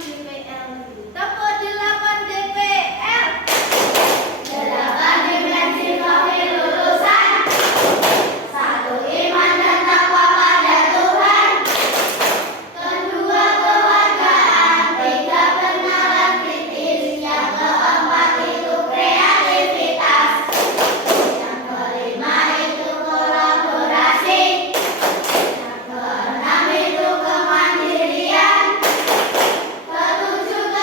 DPL. Tepuk 8 DPL. 8 dimensi profil lulusan. 1 iman dan takwa pada Tuhan. 2 kewargaan. 3 kenalan kritis. Yang keempat itu kreativitas. Yang kelima itu kolaborasi. Yang keenam itu kemandirian. 7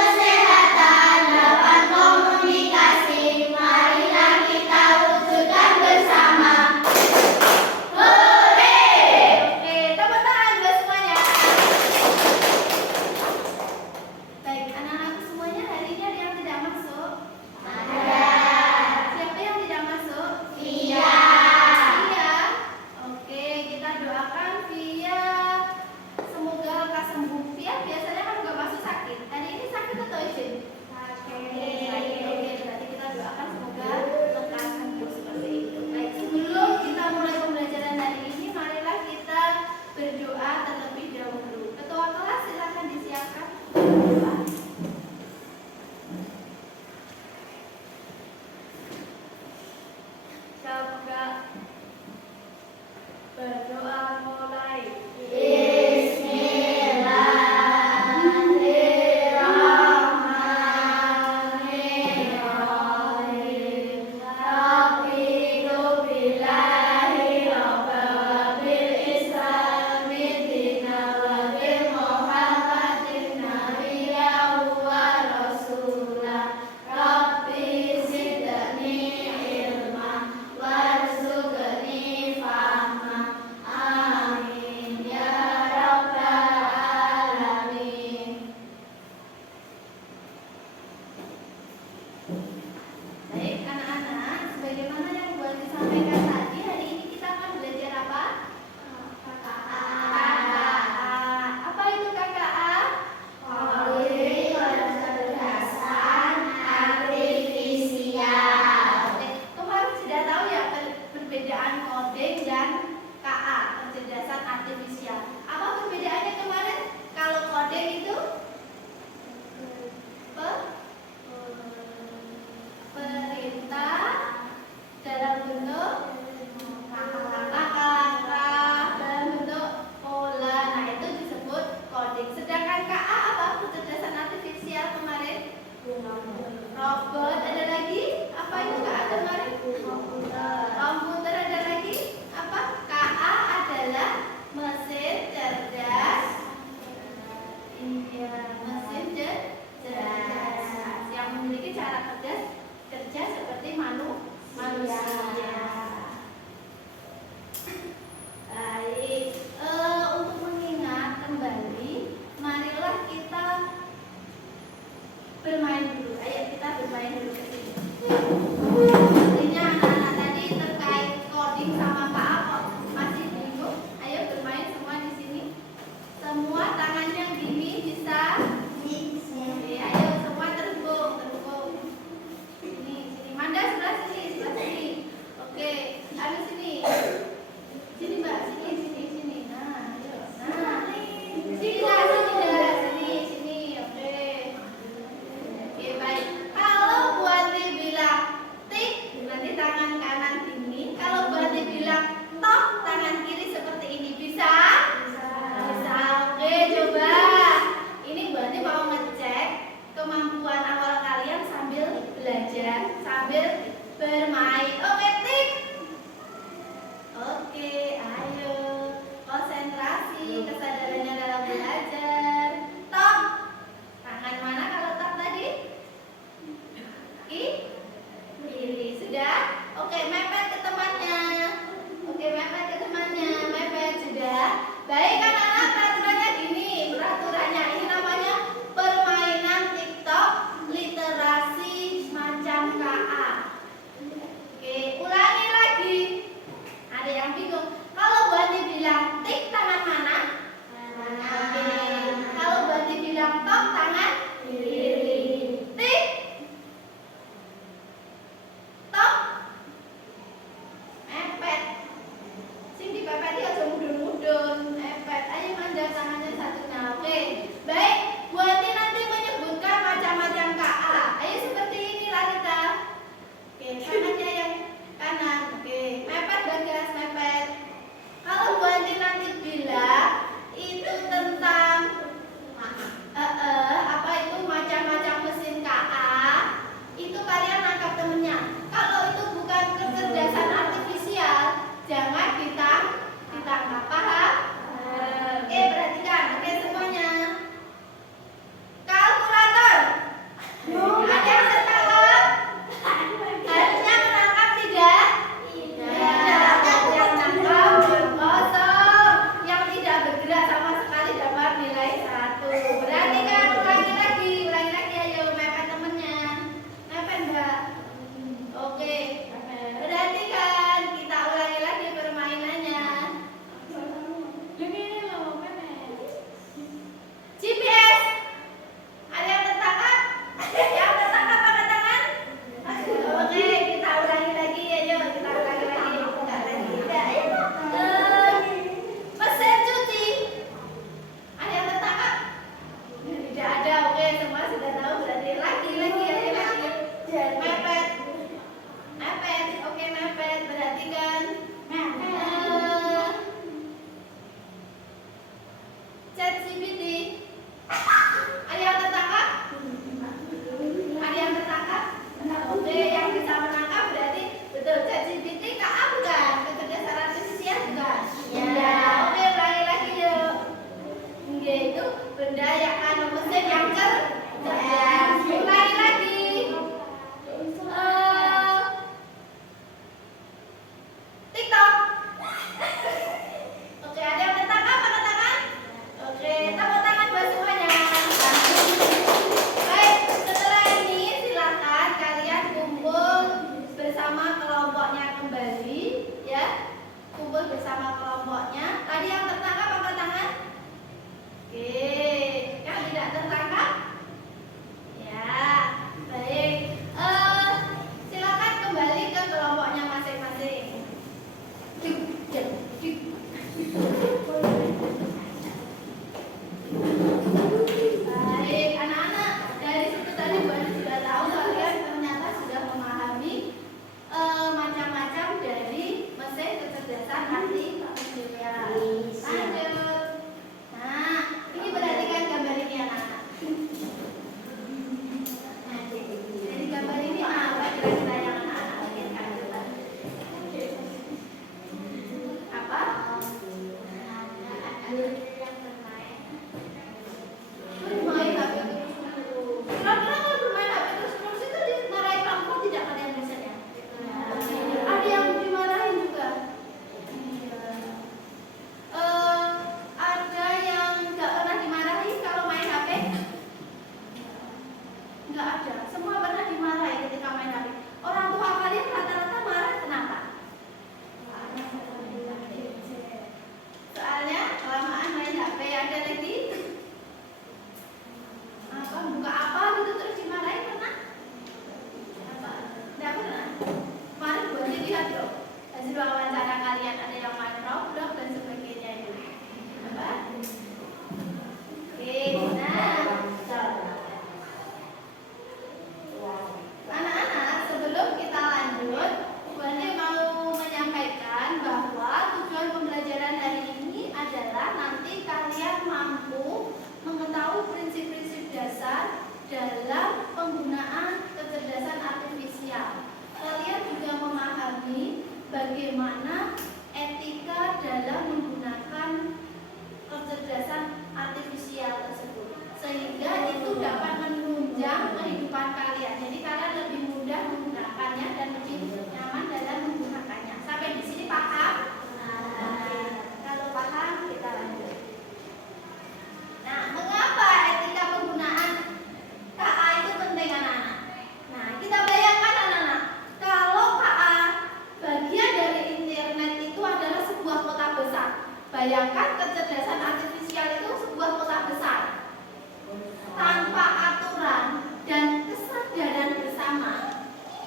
ChatGPT. Ada yang tertangkap? Ada yang tertangkap? Oke, yang bisa menangkap berarti betul ChatGPT. KA bukan? Kecerdasan artifisial bukan? Iya. Oke, ulangi lagi yuk. Itu benda yang mesin yang cerdas. Ulangi lagi. TikTok. Oke, ada yang tertangkap angkat tangan? Oke, tepuk tangan buat semuanya. Baik, setelah ini silakan kalian kumpul bersama kelompoknya kembali, ya. Kumpul bersama kelompoknya. Tadi yang tertangkap angkat tangan? Oke, yang tidak tertangkap? Ya, baik. Silakan kembali ke kelompoknya masing-masing. Baik, anak-anak, dari situ tadi Bu Ani sudah tahu kalian ternyata sudah memahami macam-macam dari mesin kecerdasan artifisial. Lanjut. Nah, ini perhatikan gambar ini anak-anak. Jadi gambar ini apa kira-kira yang anak-anak inginkan? Apa? Bermain HP terus-menerus. Kira-kira kalau bermain HP terus-menerus itu dimarahin orang tua tidak kalian biasanya? Ada yang dimarahin juga. Ada yang nggak pernah dimarahi kalau main HP? Nggak ada. Semua pernah dimarahi ketika main HP. Orang tua kalian rata-rata marah kenapa? Soalnya kelamaan main HP. Ada lagi? Apa? Buka apa gitu terus dimarahin pernah? Apa? Nggak pernah. Kemarin Bu Andi lihat loh. Hasil wawancara kalian ada yang main Roblox dan sebagainya itu. Apa? Oke, nah. Anak-anak, sebelum kita lanjut, Bu Andi mau menyampaikan bahwa tujuan pembelajaran hari ini adalah nanti kalian mampu mengetahui prinsip-prinsip dasar dalam penggunaan kecerdasan artifisial. Kalian juga memahami bagaimana etika dalam menggunakan kecerdasan artifisial tersebut, sehingga itu dapat menunjang kehidupan kalian. Jadi kalian lebih mudah menggunakannya dan lebih nyaman dalam menggunakannya. Sampai di sini paham? Oke. Kalau paham kita lanjut. Nah, mengapa etika penggunaan KA itu penting anak-anak? Nah, kita bayangkan anak-anak, kalau KA bagian dari internet itu adalah sebuah kota besar. Bayangkan kecerdasan artifisial itu sebuah kota besar. Tanpa aturan dan kesadaran bersama,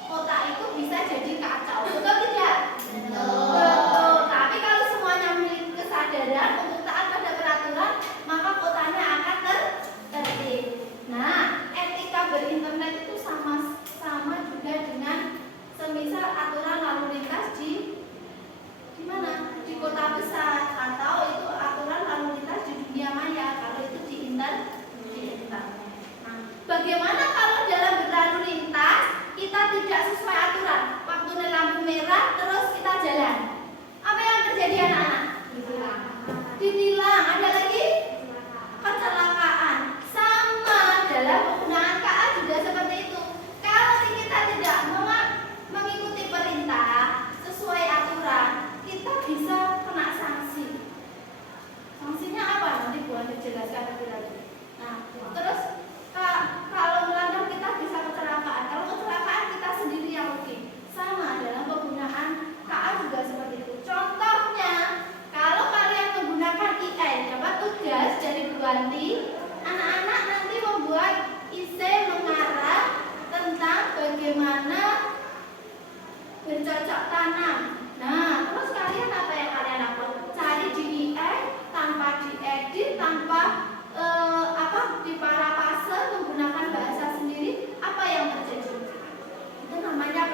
kota itu bisa jadi kacau. Betul tidak? Betul. Tapi kalau semuanya memiliki kesadaran untuk taat pada peraturan, maka kotanya akan tertib. Nah, etika berinternet itu sama juga dengan semisal aturan lalu lintas di mana? Di kota besar, atau itu aturan lalu lintas di dunia maya kalau itu di internet. Nah, bagaimana kalau dalam berlalu lintas kita tidak sesuai aturan? Waktu lampu merah terus kita jalan. Apa yang terjadi anak-anak? Ditilang. Ada lagi? Kecelakaan. Sama dalam penggunaan KA juga seperti itu. Kalau kita tidak mengikuti perintah sesuai aturan, kita bisa kena sanksi. Sanksinya apa? Nanti Bu Andi jelaskan lebih lanjut. Nah, terus kalau melanggar kita bisa kecelakaan. Kalau kecelakaan kita sendiri yang rugi. Sama dalam penggunaan KA juga seperti itu. Contohnya, kalau kalian menggunakan IN, dapat tugas dari Bu Andi, anak-anak nanti membuat esai mengarang tentang bagaimana bercocok tanam. Nah, terus kalian apa yang kalian lakukan? Cari di IN tanpa diedit, tanpa di parafase menggunakan bahasa sendiri, apa yang terjadi? Itu namanya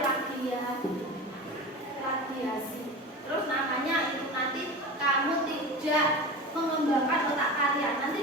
plagiasi. Terus namanya itu nanti kamu tidak mengembangkan otak kalian. Nanti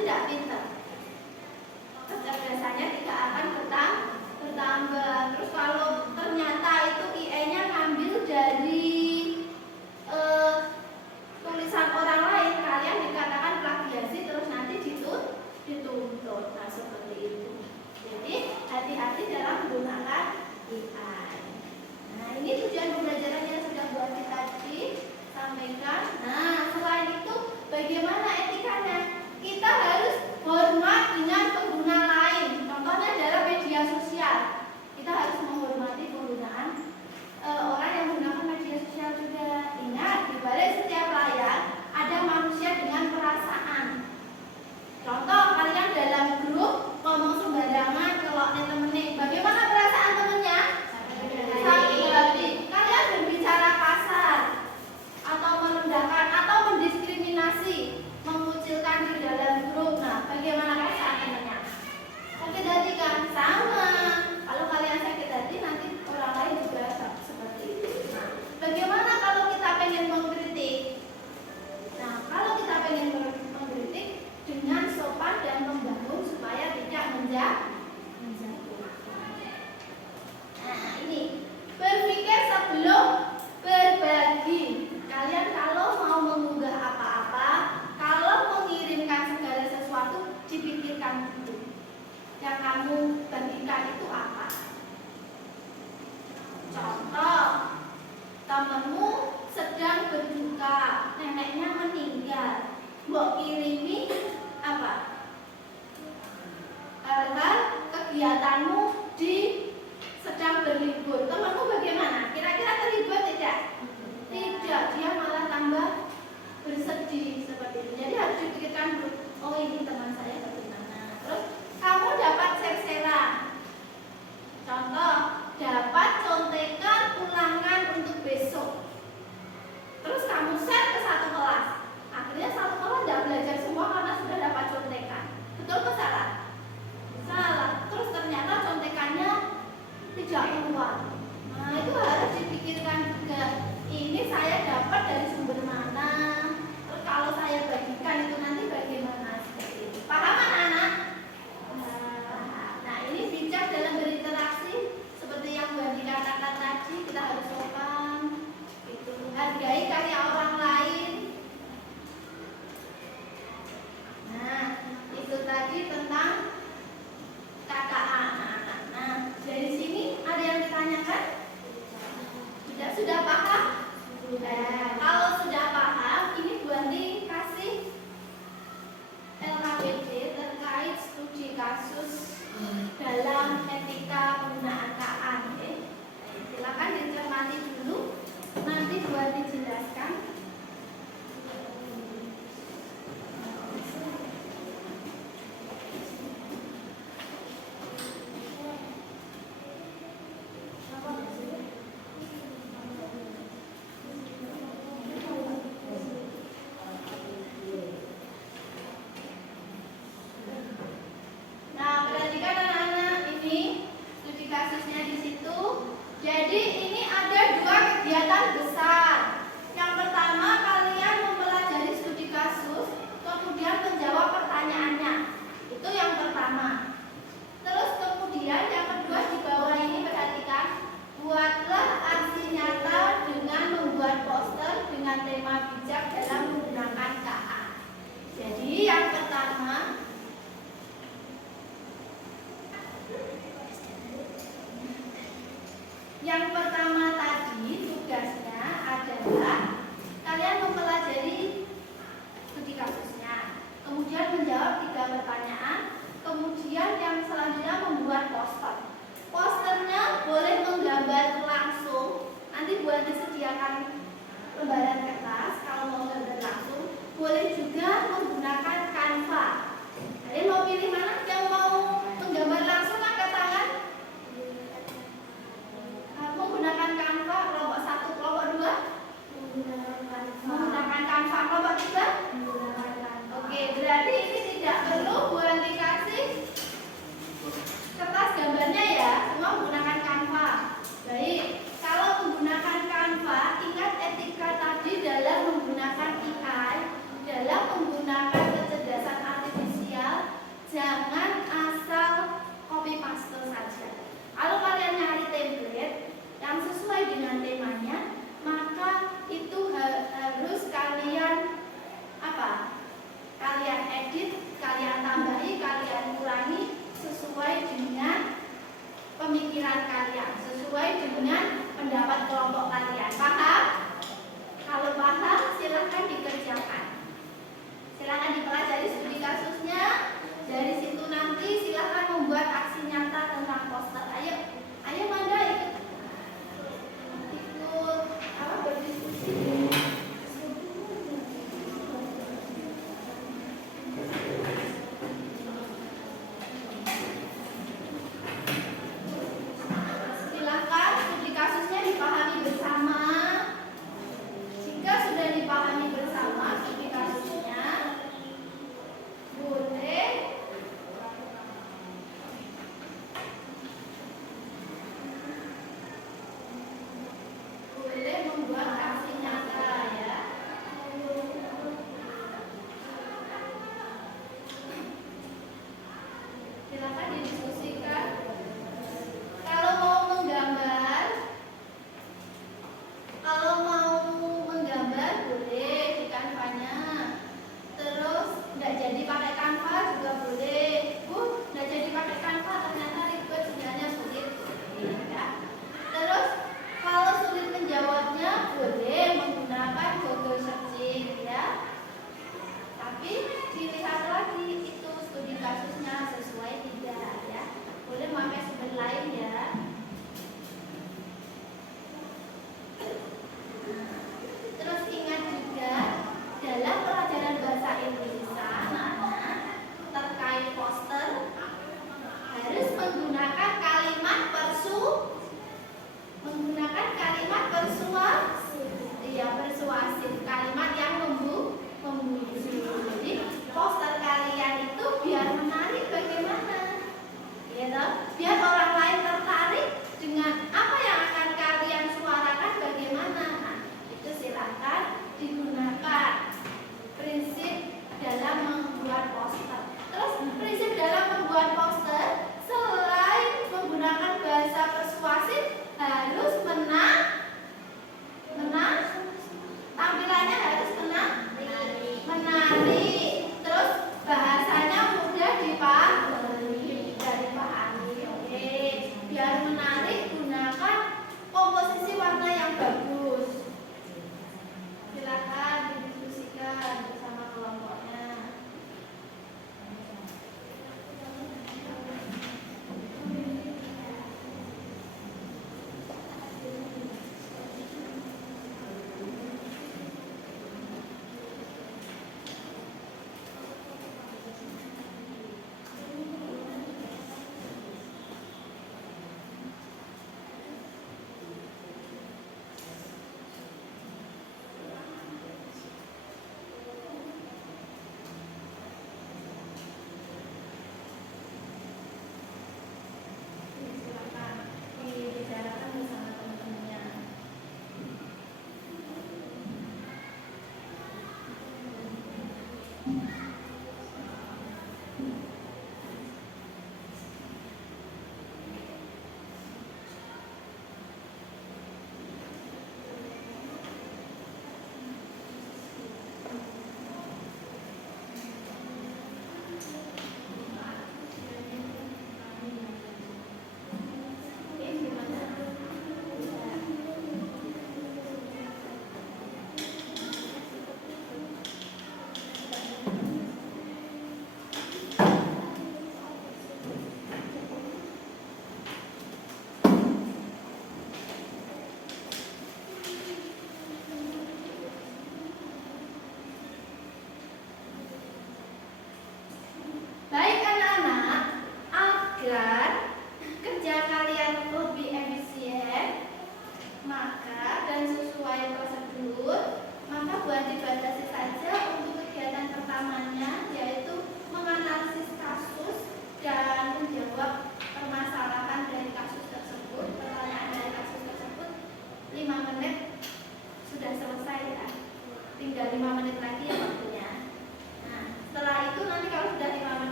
bagikan itu apa? Contoh, temanmu sedang berduka, neneknya meninggal. Mbok kirimi apa? Hal-hal kegiatanmu di sedang berlibur. Temanmu bagaimana? Kira-kira terhibur tidak? Tidak, dia malah tambah bersedih seperti itu. Jadi harus dipikirkan dulu, oh ini teman saya bagaimana. Terus kamu dapat share-sharean. Contoh, dapat contekan ulangan untuk besok. Terus kamu share ke satu kelas. Akhirnya satu kelas tidak belajar semua karena sudah dapat contekan. Betul atau salah? Salah. Terus ternyata contekannya tidak keluar. Nah itu harus dipikirkan juga. Ini saya dapat dari sumber mana? Terus kalau saya bagikan itu nanti bagaimana? Seperti itu. Paham anak-anak? Nah ini bijak dalam berinteraksi. Seperti yang Mbak dikatakan tadi, kita harus sopan. Itu hargai karya orang lain. Nah itu tadi tentang KKA. Nah dari sini ada yang ditanyakan? Sudah paham? Kalau sudah paham, ini Bu Andi kasih LKPD terkait studi kasus dalam etika penggunaan KA. Silakan dicermati dulu. Nanti Bu Andi jelaskan. Jadi ini ada dua kegiatan besar. Yang pertama kalian mempelajari studi kasus, kemudian menjawab pertanyaannya. Itu yang pertama. Terus kemudian yang kedua di bawah ini perhatikan, buatlah aksi nyata dengan membuat poster dengan tema bijak dalam menggunakan KA. Jadi yang pertama tadi tugasnya adalah kalian mempelajari studi kasusnya, kemudian menjawab 3 pertanyaan, kemudian yang selanjutnya membuat poster. Posternya boleh menggambar langsung, nanti buat disediakan lembaran kertas kalau mau gambar langsung, boleh juga menggunakan Canva. Kalian mau pilih mana? Yang mau menggambar langsung angkat tangan. Menggunakan Canva kelompok 1, kelompok 2? Menggunakan Canva kelompok 3? Oke, berarti ini tidak perlu Bu Andi kasih kertas gambarnya ya, semua menggunakan Canva. Baik, kalau menggunakan Canva, ingat etika tadi dalam menggunakan AI, dalam menggunakan kecerdasan artifisial, jangan asal copy paste saja. Kalau kalian nyari template yang sesuai dengan temanya, maka itu harus kalian kalian edit, kalian tambahi, kalian kurangi sesuai dengan pemikiran kalian, sesuai dengan pendapat kelompok kalian. Paham? Kalau paham, silahkan dikerjakan. Silahkan dipelajari studi kasusnya. Dari situ nanti silahkan membuat aksi nyata tentang poster. Ayo Manda ikut berdiskusi. Silahkan studi kasusnya dipahami bersama. Jika sudah dipahami bersama studi kasusnya, boleh membuat aksi nyata ya. Silakan didiskusikan. Kalau mau menggambar boleh di Canva-nya. Terus nggak jadi pakai Canva juga boleh. Bu, nggak jadi pakai Canva ternyata ribet sudah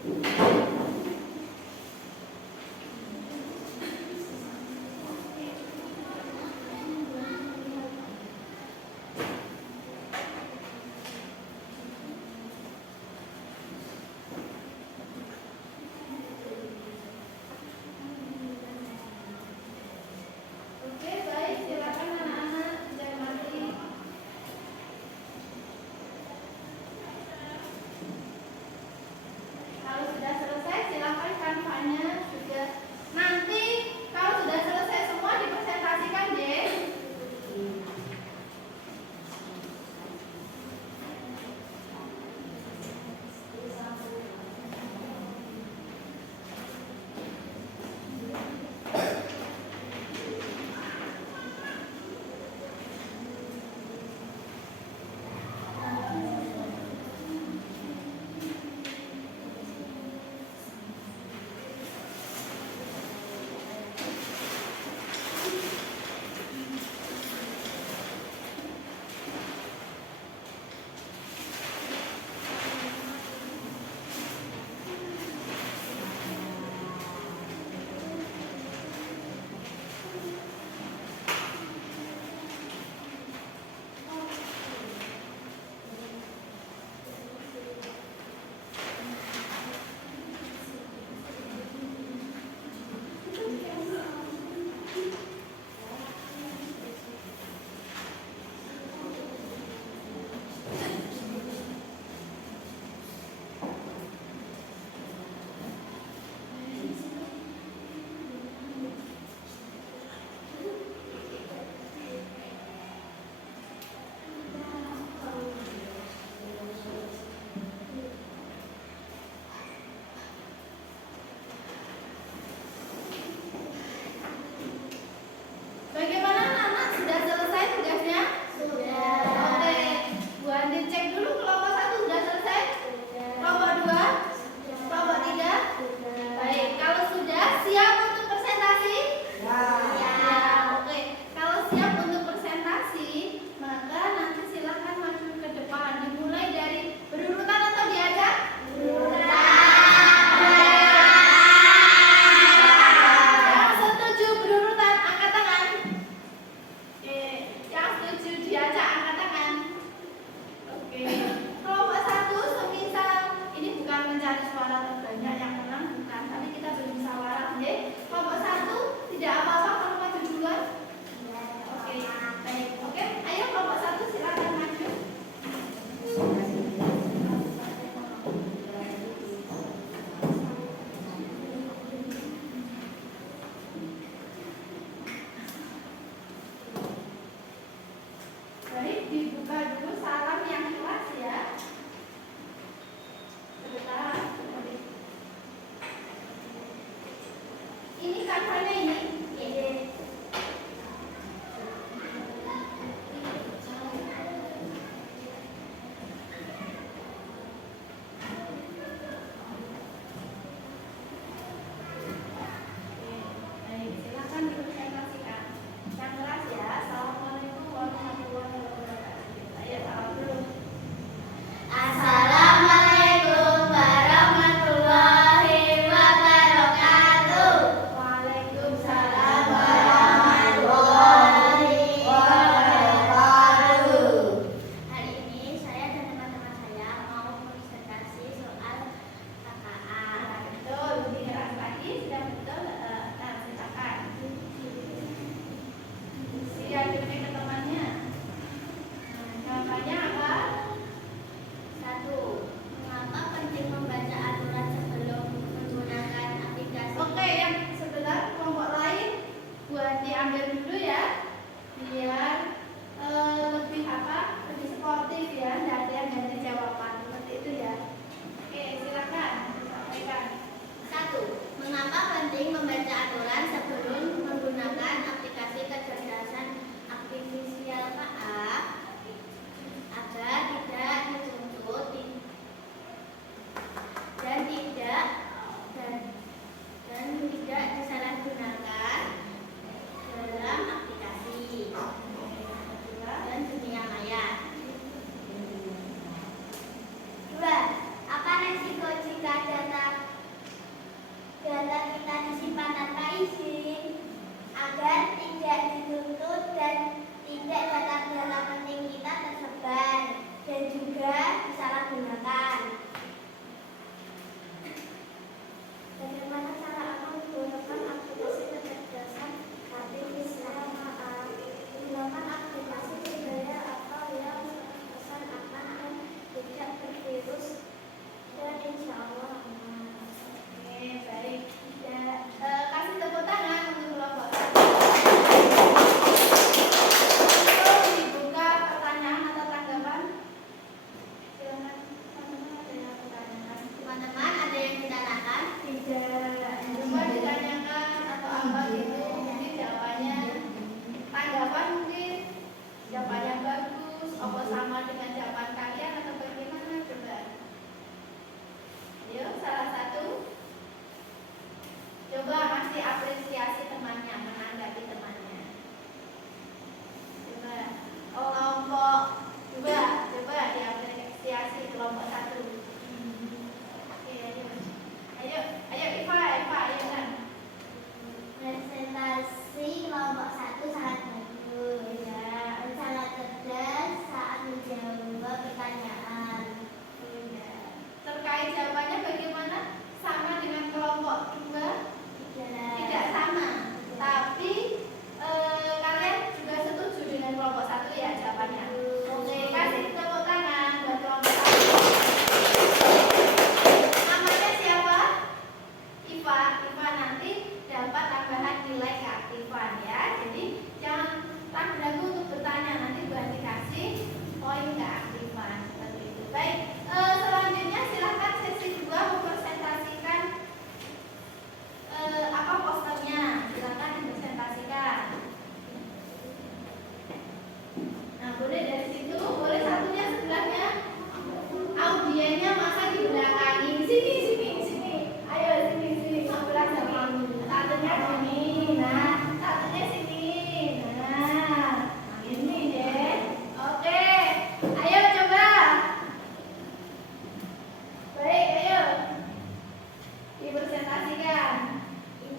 Oke, baik, silakan anak-anak cermati. Kalau sudah selesai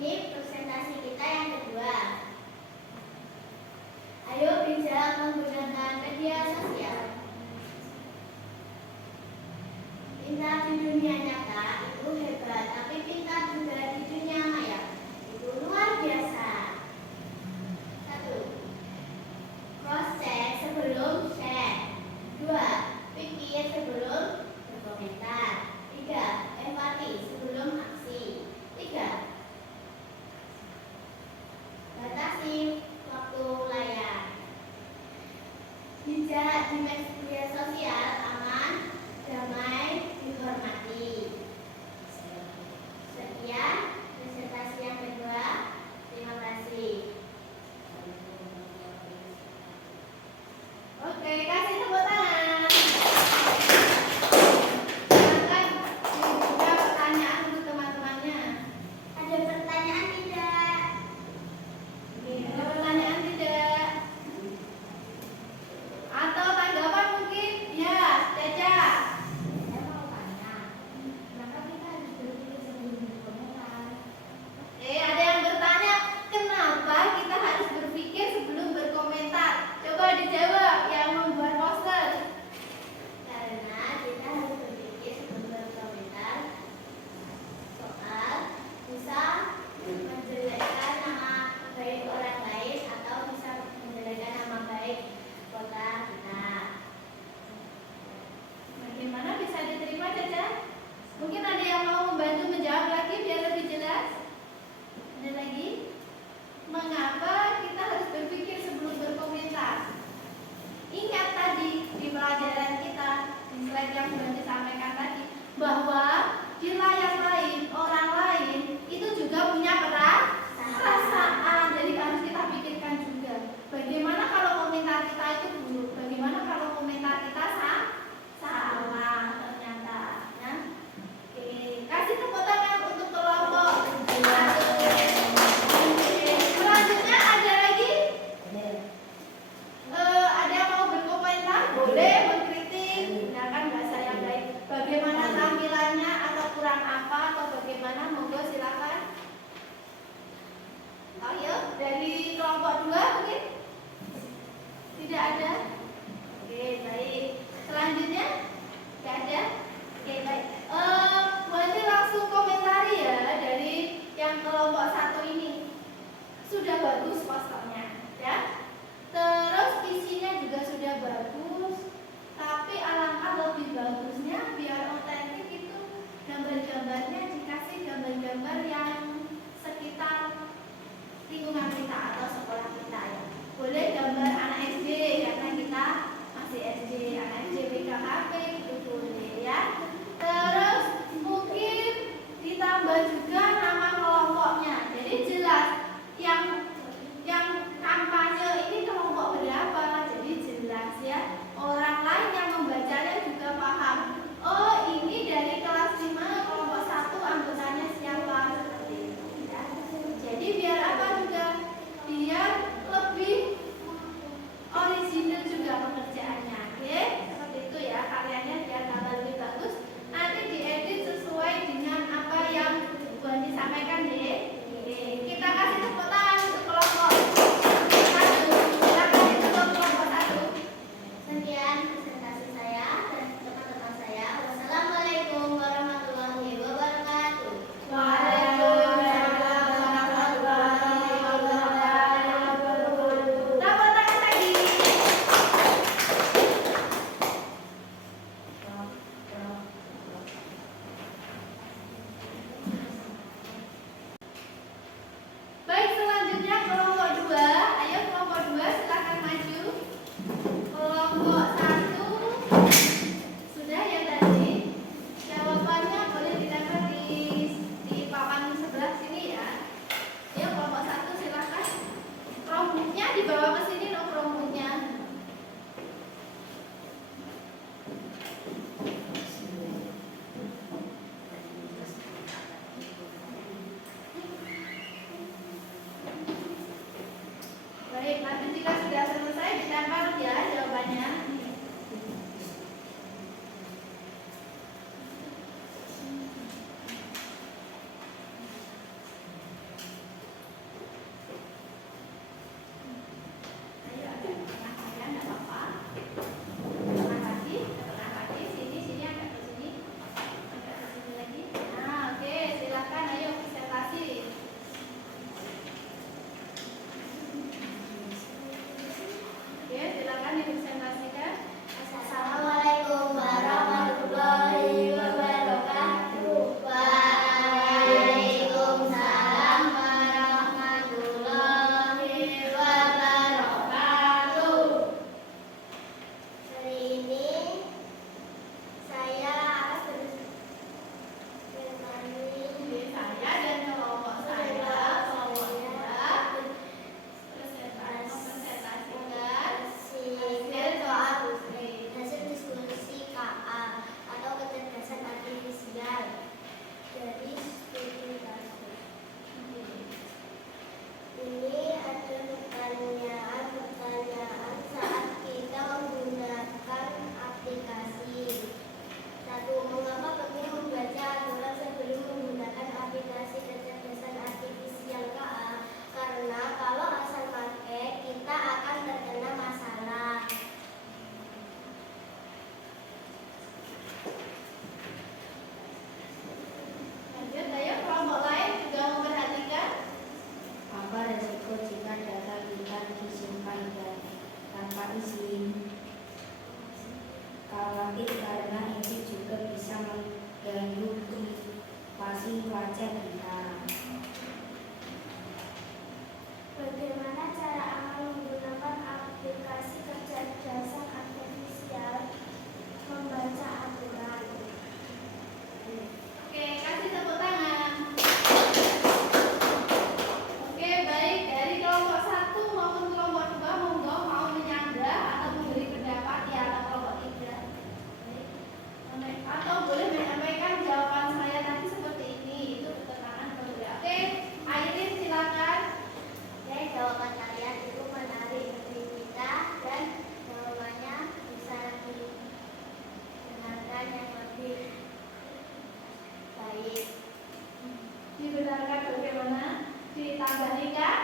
Ini presentasi kita yang kedua. Ayo bijak menggunakan media sosial. Pintar di dunia nyata itu hebat, tapi pintar juga di dunia maya itu luar biasa. 1. Cross check sebelum share. 2. Pikir sebelum berkomentar. 3. Empati sebelum aksi. 3. Batasi waktu layar. Bijak di media sosial aman, damai, dihormati. Sekian presentasi yang kedua. Terima kasih. Oke, kasih tepuk tangan. Silakan dibuka pertanyaan untuk teman-temannya. Ada pertanyaan tidak? Ada pertanyaan tidak? Atau tanggapan mungkin? Ya, Caca. Saya mau tanya, kenapa kita harus berpikir sebelum berkomentar? Ada yang bertanya, kenapa kita harus berpikir sebelum berkomentar? Coba dijawab yang membuat poster. Karena kita harus berpikir sebelum berkomentar soal bisa menjelekkan nama baik orang lain atau bisa menjelekkan nama baik kota kita. Bagaimana bisa diterima, Caca? Mungkin ada yang mau membantu menjawab lagi biar lebih jelas? Ada lagi? Mengapa kita harus berpikir sebelum berkomentar? Ingat tadi di pelajaran kita, di slide yang sudah disampaikan tadi, bahwa di layar lain, orang lain itu juga punya perasaan. Jadi harus kita pikirkan juga. Bagaimana kalau komentar kita itu buruk? Bagaimana kalau komentar kita salah ternyata? Ya? Oke, kasih tepuk tangan untuk kelompok 1. Selanjutnya ada lagi? Ada yang mau berkomentar? Boleh mengkritik, gunakan bahasa yang baik. Bagaimana tampilannya atau kurang apa atau bagaimana? Monggo silakan. Ayo, dari kelompok 2 mungkin? Tidak ada? Oke, baik. Selanjutnya? Tidak ada? Oke, baik. Berarti langsung komentari ya dari yang kelompok 1 ini. Sudah bagus posternya, ya. Terus isinya juga sudah bagus, tapi alangkah lebih bagusnya biar otentik itu gambar-gambarnya dikasih gambar-gambar yang sekitar lingkungan kita atau sekolah kita ya. Boleh gambar anak SD karena kita masih SD, anak SD BKKP itu boleh ya. Terus mungkin ditambah juga nama kelompoknya. Jadi jelas yang kampanye ini kelompok berapa, jadi jelas ya. Orang lain yang membacanya juga paham. Oh, ini dari kelas 5 kelompok 1 anggotanya siapa, seperti itu ya. Jadi biar apa juga? Biar lebih original juga pekerjaannya. Oke, seperti itu ya, karyanya biar tambah lebih bagus. Nanti diedit sesuai dengan apa yang Buan disampaikan deh. Oke, kita kasih tepuk tangan untuk kelompok 1. Silakan ditutup kelompok 1. Sekian presentasi saya dan teman-teman saya. Wassalamualaikum warahmatullahi wabarakatuh. Waalaikumsalam warahmatullahi wabarakatuh. Tepuk tangan lagi. Baik, selanjutnya kelompok 2. Ayo kelompok 2 silakan maju. Kelompok 1 sudah ya tadi. Jawabannya boleh ditempel di papan sebelah sini ya. Ya, kelompok 1 silakan. Chromebooknya dibawa ke sini dong, Chromebooknya. Baik, nanti jika sudah selesai ditempel ya jawabannya. membaca berita. Bagaimana cara Amal menggunakan aplikasi kecerdasan artifisial membaca aturan? Oke, kasih tepuk tangan. Oke, baik. Dari kelompok 1 maupun kelompok 2 monggo mau menyanggah atau memberi pendapat di atas kelompok 3. Atau boleh menyampaikan jawaban saya tadi seperti ini. Itu bertentangan atau tidak. Oke, Airin silakan. Oke, jawaban kalian itu menarik bagi kita dan jawabannya bisa dibenarkan yang lebih baik. Dibenarkan bagaimana? Ditambahi kah?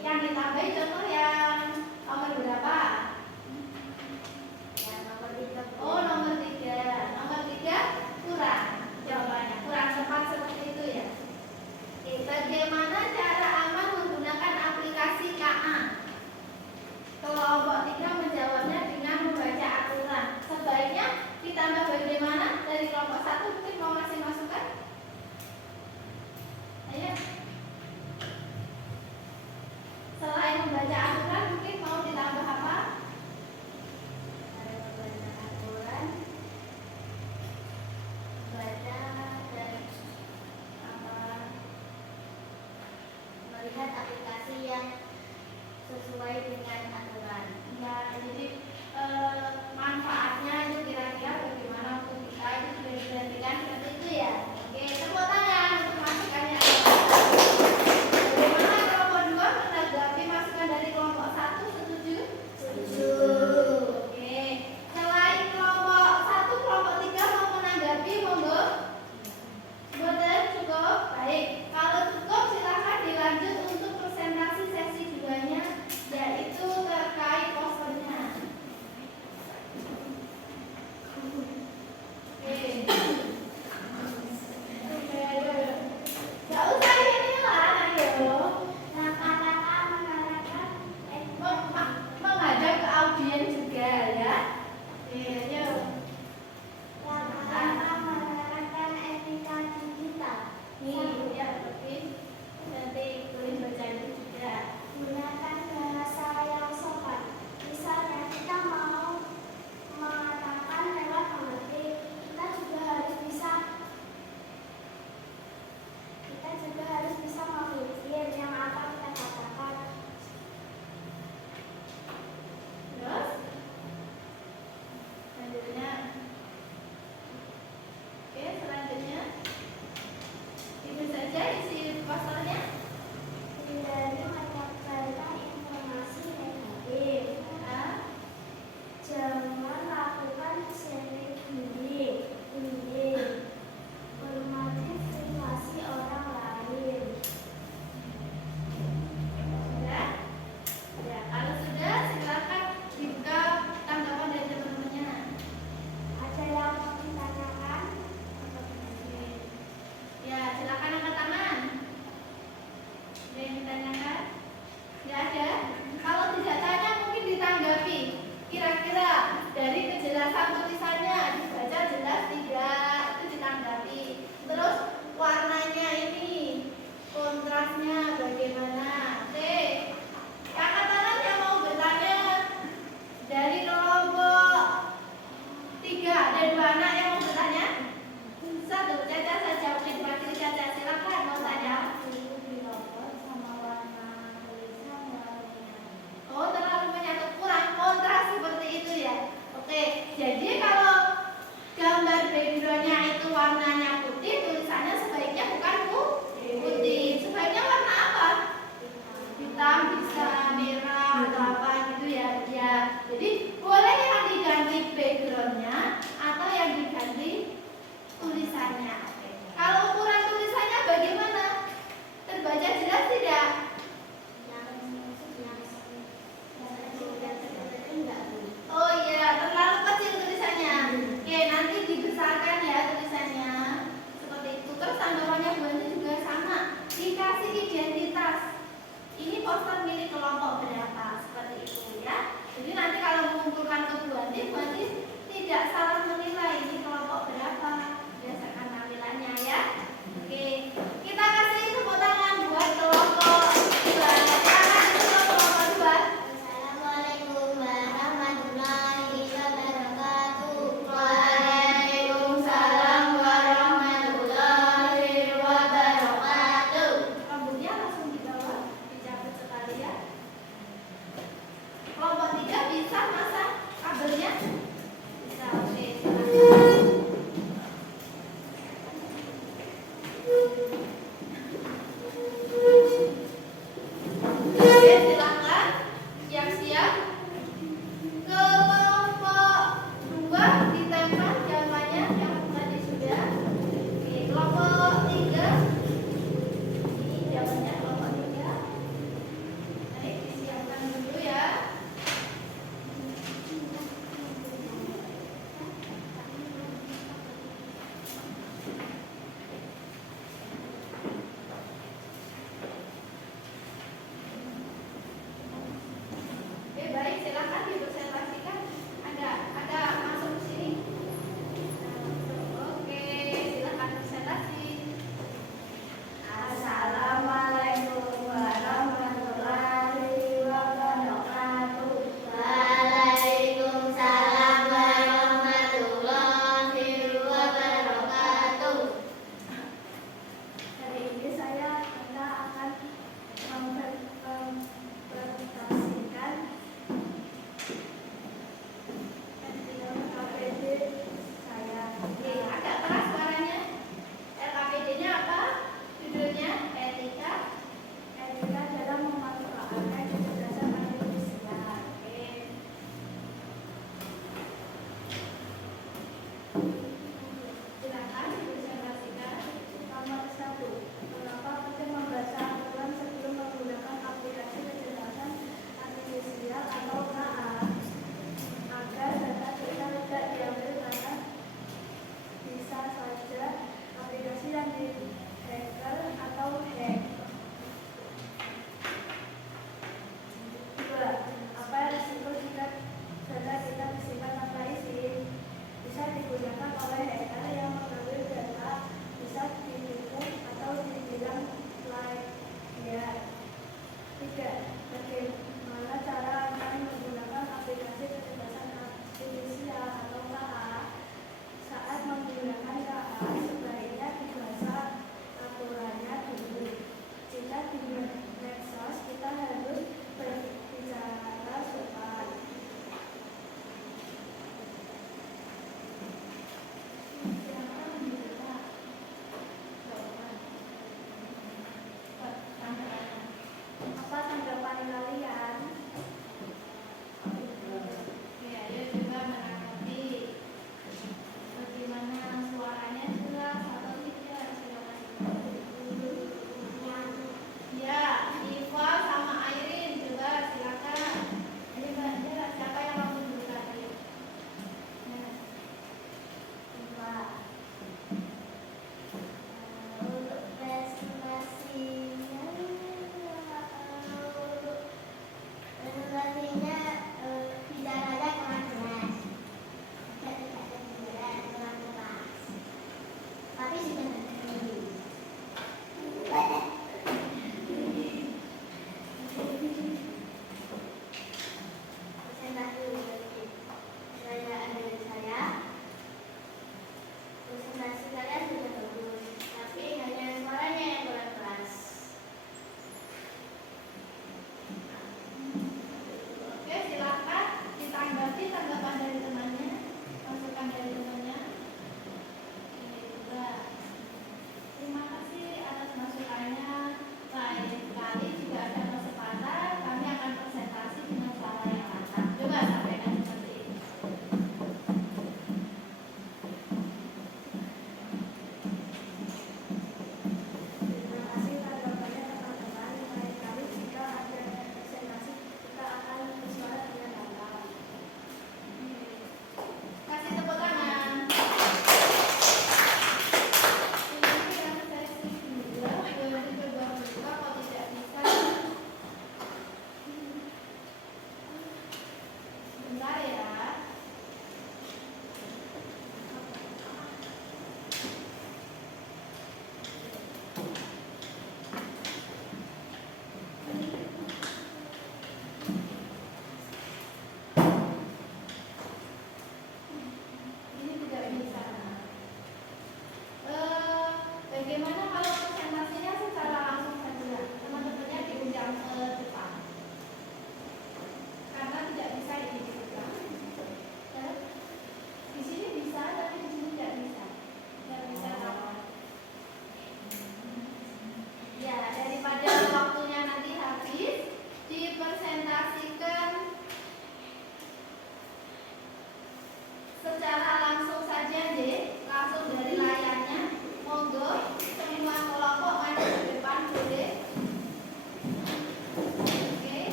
Yang ditambahi contoh yang nomor berapa? Yang nomor 3. Oh, nomor 3. Nomor 3 kurang jawabannya. Kurang tepat seperti itu ya. Oke, bagaimana cara aman menggunakan aplikasi KA? Kelompok 3 menjawabnya dengan membaca aturan. Sebaiknya ditambah bagaimana? Dari kelompok 1 mungkin mau ngasih masukan? Ayo. Selain membaca aturan mungkin mau ditambah apa? Membaca aturan, baca dan melihat aplikasi yang sesuai dengan aturan. Ya, jadi manfaatnya itu kira-kira bagaimana untuk kita itu sudah diperhatikan seperti itu ya. Oke, tepuk tangan untuk masukannya. Bagaimana kelompok 2 menanggapi masukan dari kelompok 1? Setuju? Setuju. Oke, selain kelompok 1, kelompok 3 mau menanggapi monggo. Betul, cukup. Baik, kalau cukup silakan dilanjut untuk presentasi sesi 2-nya, yaitu terkait posternya. Oke.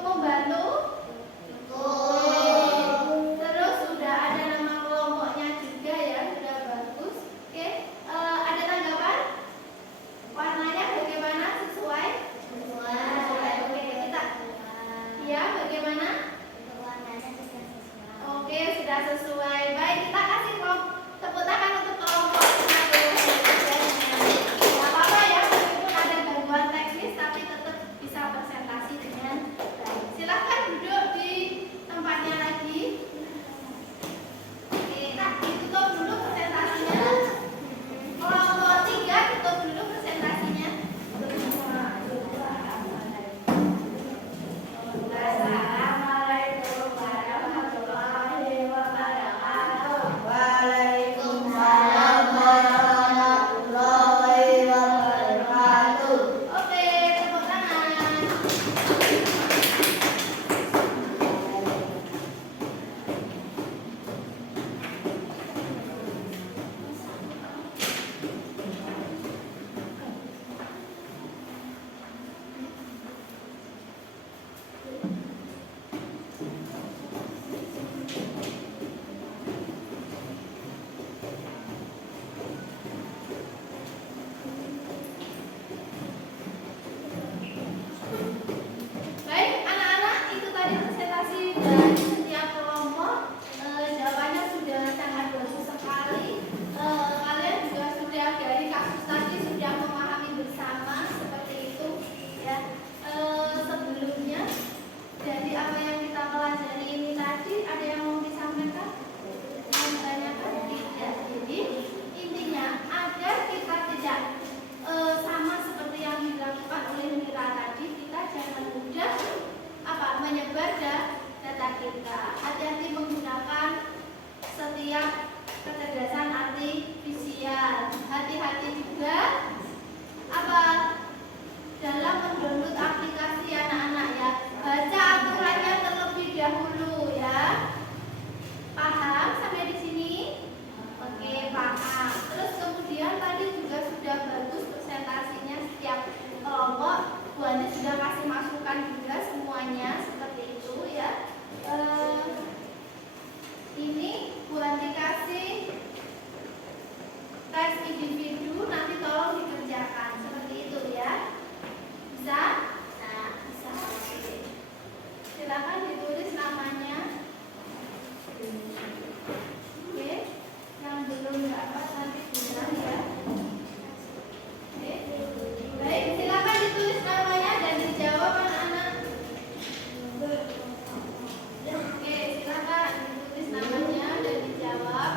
cukup membantu? Terus sudah ada nama kelompoknya juga ya, sudah bagus. Oke, ada tanggapan? Warnanya bagaimana? Sesuai? Oke, kita. Ya, bagaimana? Oke, sudah sesuai. Baik, kita kasih tepuk tangan untuk kelompok satu. Tidak apa-apa ya, meskipun ada gangguan teknis, tapi tetap bisa presentasi dengan baik. Silahkan duduk di tempatnya lagi. Oke, nah ditutup dulu presentasinya. Kelompok 3 tutup dulu presentasinya. Assalamualaikum warahmatullahi wabarakatuh. Waalaikumsalam warahmatullahi wabarakatuh. Oke, tepuk tangan. Baik, anak-anak, itu tadi presentasi dari setiap kelompok. Jawabannya sudah sangat bagus sekali. Kalian juga sudah dari kasus tadi sudah memahami bersama seperti itu ya. Sebelumnya dari apa yang kita pelajari ini tadi, ada yang mau disampaikan? Mau menanyakan? Tidak. Jadi intinya agar kita tidak sama seperti yang dilakukan oleh Mira tadi, kita jangan mudah menyebar data kita. Hati-hati menggunakan setiap kecerdasan artifisial. Hati-hati juga dalam mendownload aplikasi anak-anak ya. Baca aturannya terlebih dahulu ya. Paham sampai di sini? Oke, paham. Terus kemudian tadi juga sudah bagus presentasinya setiap kelompok. Bu Andi sudah kasih masukan juga semuanya seperti itu ya. Ini Bu Andi kasih tes individu, nanti tolong dikerjakan seperti itu ya. Bisa? Bisa. Oke. Silakan ditulis namanya. Oke, yang belum dapat nanti bilang ya. Oke, baik, silakan ditulis namanya dan dijawab anak-anak. Oke, silakan ditulis namanya dan dijawab.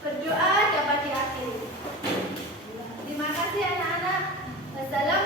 Berdoa dapat diakhiri. Terima kasih anak-anak. Wassalamualaikum